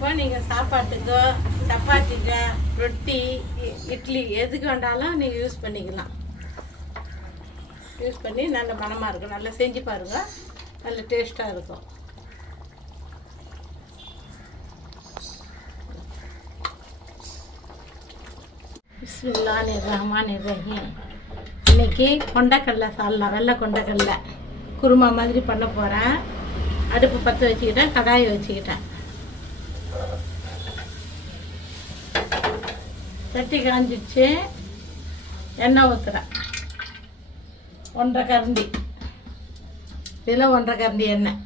இப்போ நீங்கள் சாப்பாட்டுக்கோ சப்பாத்திக்கோ ரொட்டி இட்லி எதுக்கு வேண்டாலும் நீங்கள் யூஸ் பண்ணிக்கலாம். யூஸ் பண்ணி நல்ல மணமாக இருக்கும். நல்லா செஞ்சு பாருங்கள், நல்ல டேஸ்ட்டாக இருக்கும். பிஸ்மில்லாஹிர்ரஹ்மானிர்ரஹீம். இன்றைக்கி கொண்டக்கடலை சால்னா, வெள்ளை கொண்டக்கடலை குருமா மாதிரி பண்ண போகிறேன். அடுப்பு பற்ற வச்சுக்கிட்டேன், கடாயை வச்சுக்கிட்டேன். சட்டி காஞ்சிச்சு, எண்ணெய் ஊற்றுறேன். 1.5 கரண்டி, இதில் 1.5 கரண்டி எண்ணெய்.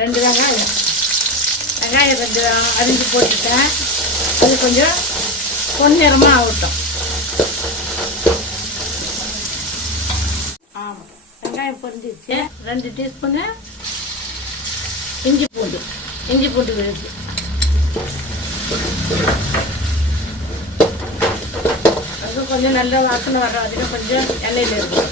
2 வெங்காயம் 2 அரிஞ்சு போட்டுட்டேன். அது கொஞ்சம் பொன்னிறமாக ஆகட்டும். ஆமாம், வெங்காயம் பொரிஞ்சிச்சு. 2 டீஸ்பூனு இஞ்சி பூண்டு விழுது. அது கொஞ்சம் நல்ல வாசனை வர வரைக்கும் கொஞ்சம் எண்ணெயில் இருக்கும்.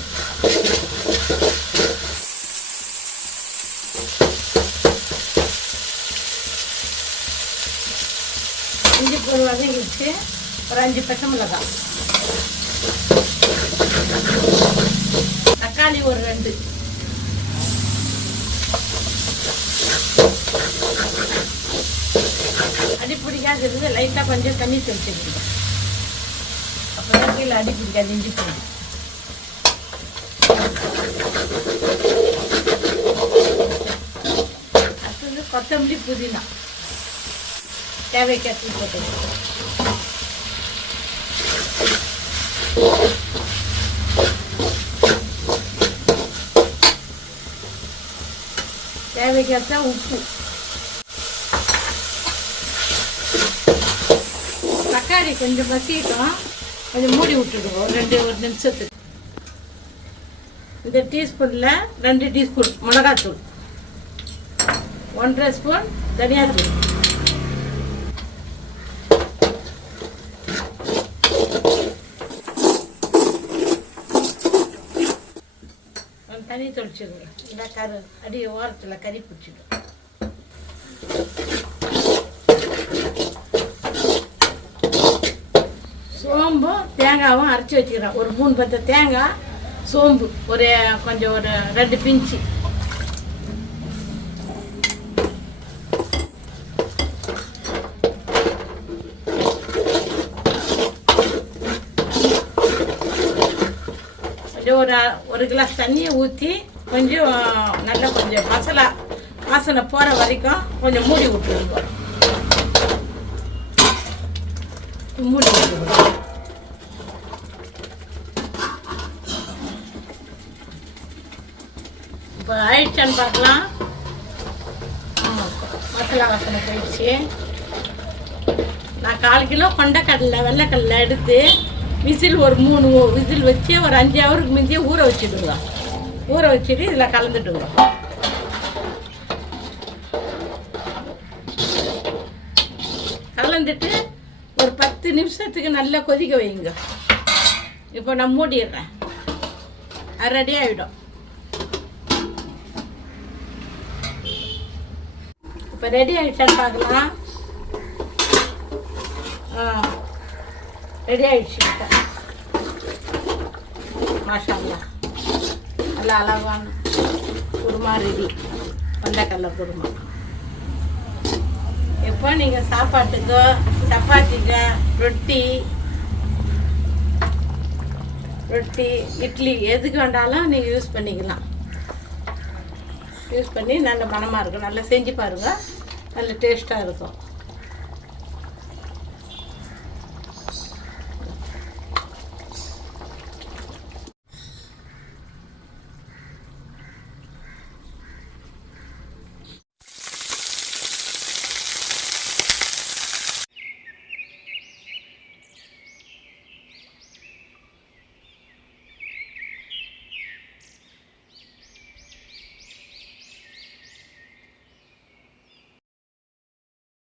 இஞ்சி பூண்டு வதங்கிடுச்சு. ஒரு 5 பச்சை மிளகாய், தக்காளி ஒரு 2, அடி பிடிக்காது இருக்குது. லைட்டாக கொஞ்சம் தண்ணி தெளிச்சுக்கணும், அப்போ கீழே அடி பிடிக்காது. இஞ்சி பூண்டு அடுத்தது கொத்தமல்லி புதினா தேவைக்கேற்று போட்டு தேவைக்கேற்ற உப்பு. தக்காளி கொஞ்சம் மசிக்கிட்டோம், கொஞ்சம் மூடி விட்டுடுவோம் ஒரு நிமிஷத்துக்கு. இந்த டீஸ்பூனில் 2 டீஸ்பூன் மிளகாத்தூள், 1.5 ஸ்பூன் தனியாத்தூள், தண்ணி தொளிச்சிடுங்க. இந்த அடி ஓரத்தில் கறி பிடிச்சிடும். சோம்பும் தேங்காயும் அரைச்சி வச்சுக்கிறேன். ஒரு 3 பத்து தேங்காய், சோம்பு ஒரு 2 பிஞ்சு. ஒரு கிளாஸ் தண்ணியை ஊற்றி கொஞ்சம் நல்லா கொஞ்சம் மசாலா வாசனை போகிற வரைக்கும் கொஞ்சம் மூடி விட்டுருவோம். மூடி விட்டுருவோம். இப்போ ஆயிடுச்சான்னு பார்க்கலாம். மசாலா வாசனை போயிடுச்சு. நான் 1/4 கிலோ கொண்டக்கடலை வெள்ளைக்கடலை எடுத்து விசில் ஒரு 3 விசில் வச்சு ஒரு 5 ஹவருக்கு முந்தைய ஊற வச்சுடுங்க. ஊற வச்சுட்டு இதில் கலந்துட்டுங்க. கலந்துட்டு ஒரு 10 நிமிஷத்துக்கு நல்லா கொதிக்க வைங்க. இப்போ நான் மூடிடுறேன், அது ரெடி ஆகிடும். இப்போ ரெடி ஆகிடுச்சான்னு பார்க்கலாம். ரெடி ஆகிடுச்சு. மாஷா அல்லாஹ், நல்லா அழகான குருமா ரெடி, கொண்டக்கடலை குருமா. இப்போ நீங்கள் சாப்பாட்டுக்கோ சப்பாத்திக்கோ ரொட்டி இட்லி எதுக்கு வேண்டாலும் நீங்கள் யூஸ் பண்ணிக்கலாம். யூஸ் பண்ணி நல்ல மணமாக இருக்கும். நல்லா செஞ்சு பாருங்கள், நல்ல டேஸ்ட்டாக இருக்கும்.